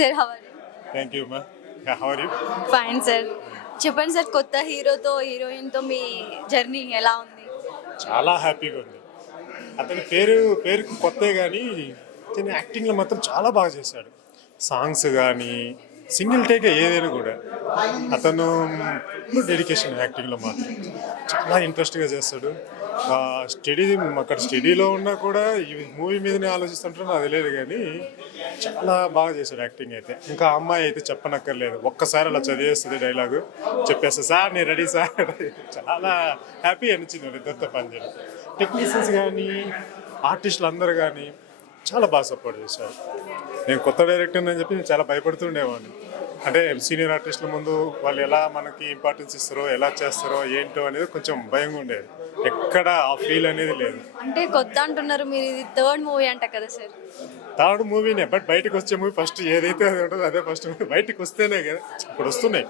Sir, how are you? Thank you మా. How are you? Fine sir. చెప్పండి sir, కొత్త హీరోతో హీరోయిన్తో మీ జర్నీ ఎలా ఉంది? చాలా హ్యాపీగా ఉంది. అతని పేరుకు కొత్తే కానీ అతని యాక్టింగ్లో మాత్రం చాలా బాగా చేశాడు. సాంగ్స్ కానీ సింగిల్ టేక్ ఏదైనా కూడా అతను డెడికేషన్ యాక్టింగ్లో మాత్రం చాలా ఇంట్రెస్ట్గా చేస్తాడు. అక్కడ స్టడీలో ఉన్నా కూడా ఈ మూవీ మీదనే ఆలోచిస్తుంటారో నాకు తెలియదు కానీ చాలా బాగా చేశాడు యాక్టింగ్ అయితే. ఇంకా అమ్మాయి అయితే చెప్పనక్కర్లేదు, ఒక్కసారి అలా చదివేస్తుంది డైలాగు, చెప్పేస్తా సార్ నేను రెడీ సార్. చాలా హ్యాపీ అనిపించింది ఇద్దరితో పనిచేయడం. టెక్నీషియన్స్ కానీ ఆర్టిస్టులు అందరూ కానీ చాలా బాగా సపోర్ట్ చేశారు. నేను కొత్త డైరెక్టర్ అని చెప్పి నేను చాలా భయపడుతుండేవాడిని. అంటే సీనియర్ ఆర్టిస్టుల ముందు వాళ్ళు ఎలా మనకి ఇంపార్టెన్స్ ఇస్తారో, ఎలా చేస్తారో ఏంటో అనేది కొంచెం భయంగా ఉండేది. ఎక్కడ ఆ ఫీల్ అనేది లేదు. అంటే కొత్త అంటున్నారు మీరు, ఇది థర్డ్ మూవీ అంట కదా సార్? థర్డ్ మూవీనే, బట్ బయటకు వచ్చే మూవీ ఫస్ట్ ఏదైతే అది ఉంటుందో అదే ఫస్ట్ మూవీ. బయటకు వస్తేనే కదా, ఇప్పుడు వస్తున్నాయి,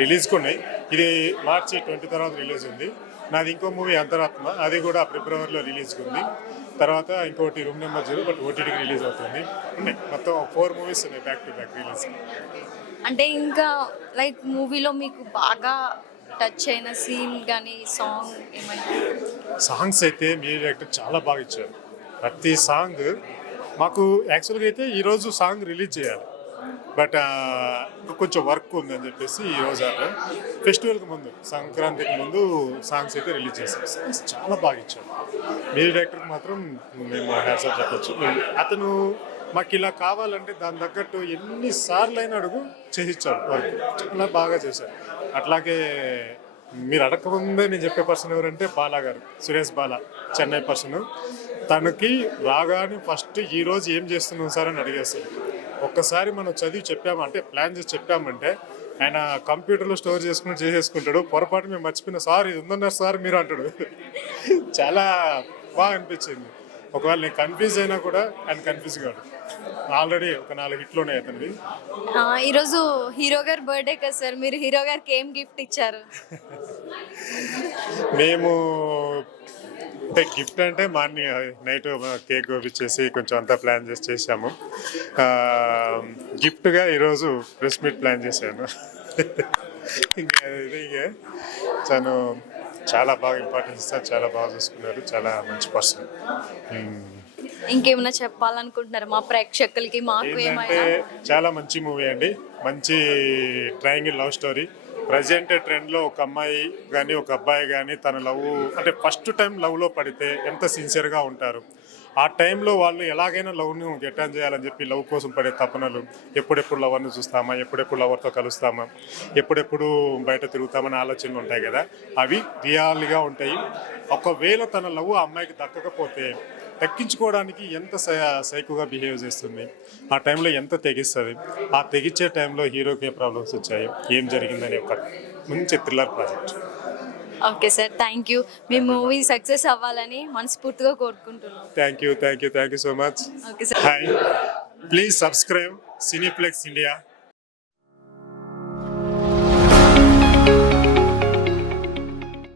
రిలీజ్కి ఉన్నాయి. ఇది మార్చి 20 తర్వాత రిలీజ్ ఉంది. నాది ఇంకో మూవీ అంతరాత్మ, అది కూడా ఫిబ్రవరిలో రిలీజ్కి ఉంది. తర్వాత ఇంకోటి రూమ్ నెంబర్ 0, బట్ ఓటీటీకి రిలీజ్ అవుతుంది. ఉన్నాయి మొత్తం 4 మూవీస్ ఉన్నాయి బ్యాక్ టు బ్యాక్ రిలీజ్. అంటే ఇంకా లైక్ మూవీలో మీకు బాగా టచ్ అయిన సీన్ కానీ సాంగ్ ఏమైనా? సాంగ్స్ అయితే మ్యూజిక్ డైరెక్టర్ చాలా బాగా ఇచ్చారు. ప్రతి సాంగ్ మాకు యాక్చువల్గా అయితే ఈరోజు సాంగ్ రిలీజ్ చేయాలి, బట్ కొంచెం వర్క్ ఉందని చెప్పేసి ఈరోజు ఫెస్టివల్కి ముందు, సంక్రాంతికి ముందు సాంగ్స్ అయితే రిలీజ్ చేశారు. సాంగ్స్ చాలా బాగా ఇచ్చారు. మ్యూజిక్ డైరెక్టర్కి మాత్రం మేము హ్యాట్స్ ఆఫ్ చెప్పచ్చు. అతను మాకు ఇలా కావాలంటే దాని తగ్గట్టు ఎన్నిసార్లు అయినా అడుగు చేయించాడు వర్క్, చాలా బాగా చేశారు. అట్లాగే మీరు అడగకముందే నేను చెప్పే పర్సన్ ఎవరంటే బాలా గారు, సురేష్ బాలా, చెన్నై పర్సన్. తనకి రాగానే ఫస్ట్ ఈరోజు ఏం చేస్తున్నాం సార్ అని అడిగేస్తాడు. ఒక్కసారి మనం చదివి చెప్పామంటే, ప్లాన్ చేసి చెప్పామంటే ఆయన కంప్యూటర్లో స్టోర్ చేసుకుని చేసేసుకుంటాడు. పొరపాటు మేము మర్చిపోయిన సార్ ఇది ఉందన్నారు సార్ మీరు అంటాడు. చాలా బాగా అనిపించింది. ఒకవేళ నేను కన్ఫ్యూజ్ అయినా కూడా ఆయన కన్ఫ్యూజ్ కాదు. ఆల్రెడీ ఒక 4 హిట్లు ఉన్నాయి అతనివి. ఈరోజు హీరో గారి బర్త్డే కదా సార్, మీరు హీరో గారికి ఏం గిఫ్ట్ ఇచ్చారు? మేము అంటే గిఫ్ట్ అంటే మార్నింగ్ నైట్ కేక్ కోపించేసి కొంచెం అంతా ప్లాన్ చేసి చేసాము. గిఫ్ట్గా ఈరోజు ప్రెస్ మీట్ ప్లాన్ చేశాను. ఇంకా తను చాలా బాగా ఇంపార్టెన్స్ ఇస్తారు, చాలా బాగా చూసుకున్నారు, చాలా మంచి పర్సన్. ఇంకేమైనా చెప్పాలనుకుంటున్నారు మా ప్రేక్షకులకి? మాకు ఏమైనా చాలా మంచి మూవీ అండి, మంచి ట్రయాంగిల్ లవ్ స్టోరీ. ప్రజెంట్ ట్రెండ్లో ఒక అమ్మాయి కానీ ఒక అబ్బాయి కానీ తన లవ్ అంటే ఫస్ట్ టైం లవ్లో పడితే ఎంత సిన్సియర్గా ఉంటారు, ఆ టైంలో వాళ్ళు ఎలాగైనా లవ్ను గెటాన్ చేయాలని చెప్పి లవ్ కోసం పడే తపనలు, ఎప్పుడెప్పుడు లవర్ని చూస్తామా, ఎప్పుడెప్పుడు లవర్తో కలుస్తామా, ఎప్పుడెప్పుడు బయట తిరుగుతామని ఆలోచనలు ఉంటాయి కదా, అవి రియల్గా ఉంటాయి. ఒకవేళ తన లవ్ ఆ అమ్మాయికి దక్కకపోతే దక్కించుకోవడానికి ఎంత సైకోగా బిహేవ్ చేస్తుంది, ఆ టైంలో ఎంత తెగిస్తుంది, ఆ తెగించే టైంలో హీరోకి ఏ ప్రాబ్లమ్స్ వచ్చాయి, ఏం జరిగిందని ఒక మంచి thriller project. Okay sir, thank you. Me movie success అవ్వాలని మనస్ఫూర్తిగా కోరుకుంటున్నాను. Thank you so much. Okay sir. Hi, please subscribe cineplex India.